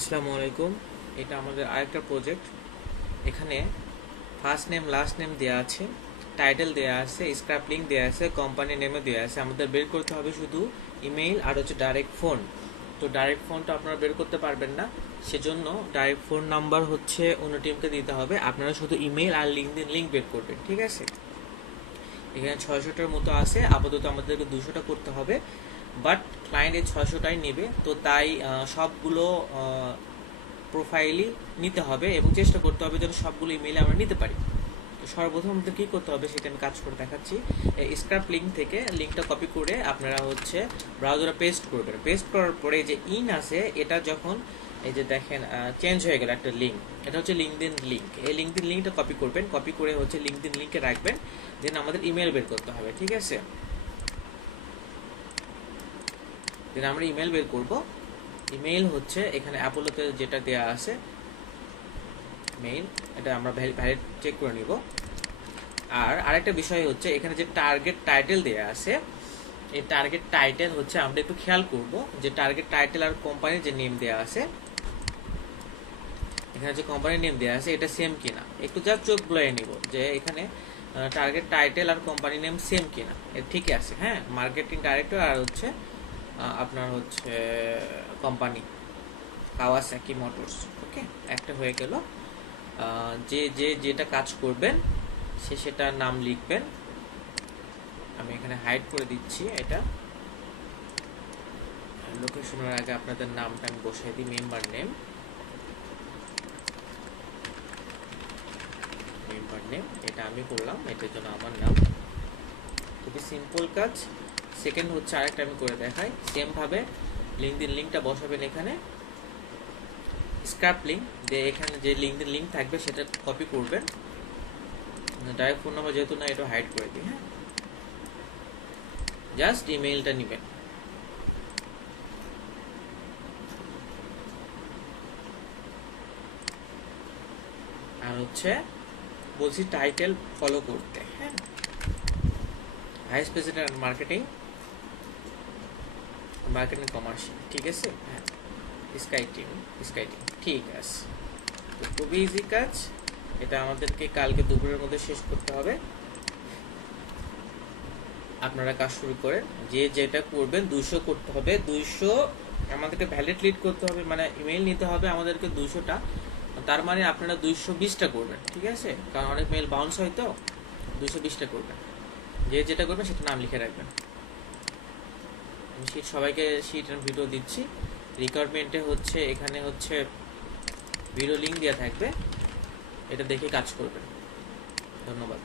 আসসালামু আলাইকুম। এটা আমাদের আরেকটা প্রজেক্ট। এখানে ফার্স্ট নেম লাস্ট নেম দেওয়া আছে, টাইটেল দেওয়া আছে, স্ক্র্যাপ লিঙ্ক দেওয়া আছে, কোম্পানি নেমে দেওয়া আছে। আমাদের বের করতে হবে শুধু ইমেইল আর হচ্ছে ডাইরেক্ট ফোন। তো ডাইরেক্ট ফোনটা আপনারা বের করতে পারবেন না, সেজন্য ডাইরেক্ট ফোন নাম্বার হচ্ছে অন্য টিমকে দিতে হবে। আপনারা শুধু ইমেইল আর লিঙ্ক বের করবেন, ঠিক আছে? এখানে 600টার মতো আছে, আপাতত আমাদেরকে 200টা করতে হবে। বাট ক্লায়েন্ট এই 600টাই নেবে, তো তাই সবগুলো প্রোফাইলই নিতে হবে এবং চেষ্টা করতে হবে যেন সবগুলো ইমেইলে আমরা নিতে পারি। তো সর্বপ্রথম আমাদের কী করতে হবে সেটা আমি কাজ করে দেখাচ্ছি। স্ক্র্যাপ লিঙ্ক থেকে লিঙ্কটা কপি করে আপনারা হচ্ছে ব্রাউজারে পেস্ট করবেন। পেস্ট করার পরে যে ইন আছে, এটা যখন এই যে দেখেন চেঞ্জ হয়ে গেল একটা লিঙ্ক, এটা হচ্ছে লিঙ্কডিন লিঙ্ক। এই লিঙ্কডিন লিঙ্কটা কপি করবেন, কপি করে হচ্ছে লিঙ্কডিন লিঙ্কে রাখবেন। দেন আমাদের ইমেল বের করতে হবে, ঠিক আছে? দেন আমরা ইমেল বের করব। ইমেইল হচ্ছে এখানে অ্যাপোলোতে যেটা দেওয়া আছে মেইল, এটা আমরা ভ্যালিড চেক করে নিব। আর আরেকটা বিষয় হচ্ছে এখানে যে টার্গেট টাইটেল দেওয়া আছে, এই টার্গেট টাইটেল হচ্ছে আমরা একটু খেয়াল করব যে টার্গেট টাইটেল আর কোম্পানির যে নেম দেওয়া আছে, এখানে যে কোম্পানির নেম দেওয়া আছে এটা সেম কিনা, একটু যা চোখ বুলিয়ে নিব যে এখানে টার্গেট টাইটেল আর কোম্পানি নেম সেম কিনা। এটা ঠিকই আছে, হ্যাঁ। মার্কেটিং ডাইরেক্টর আর হচ্ছে আপনার হচ্ছে কোম্পানি কাওয়াসাকি মোটরস, ওকে, একটা হয়ে গেল। যেটা কাজ করবেন সেটার নাম লিখবেন। আমি এখানে হাইড করে দিচ্ছি এটা। লোকেশনের আগে আপনাদের নামটা আমি বসাই দিই, মেম্বার নেম। এটা আমি করলাম, এটার জন্য আমার নাম। খুবই সিম্পল কাজ। সেকেন্ড হচ্ছে আরেকটা আমি করে দেখাই, সেম ভাবে লিঙ্কডিন লিঙ্কটা বসাবেন এখানে। স্ক্র্যাপ লিঙ্ক দিয়ে এখানে যে লিঙ্কডিন লিঙ্ক থাকবে সেটা কপি করবেন। ডাইরেক্ট ফোন নাম্বার যেহেতু না, এটা হাইড করে দিই, হ্যাঁ। জাস্ট ইমেইলটা নেবেন। আর হচ্ছে বলছি টাইটেল ফলো করতে, হ্যাঁ। ভাইস প্রেসিডেন্ট মার্কেটিং কমার্শিয়াল, ঠিক আছে, হ্যাঁ। স্কাই টিম, ঠিক আছে। তো খুবই ইজি কাজ। এটা আমাদেরকে কালকে দুপুরের মধ্যে শেষ করতে হবে। আপনারা কাজ শুরু করেন। যেটা করবেন 200 করতে হবে। 200 আমাদেরকে ভ্যালিড লিড করতে হবে, মানে ইমেইল নিতে হবে আমাদেরকে 200টা। তার মানে আপনারা 220টা করবেন, ঠিক আছে? কারণ অনেক মেইল বাউন্স হয়, তো 220টা করবেন। যেটা করবেন সেটা নাম লিখে রাখবেন। আমি সবাইকে ভিডিও দিচ্ছি। রিকোয়ারমেন্টে হচ্ছে এখানে হচ্ছে ভিডিও লিঙ্ক দেওয়া থাকবে, এটা দেখে কাজ করবেন। ধন্যবাদ।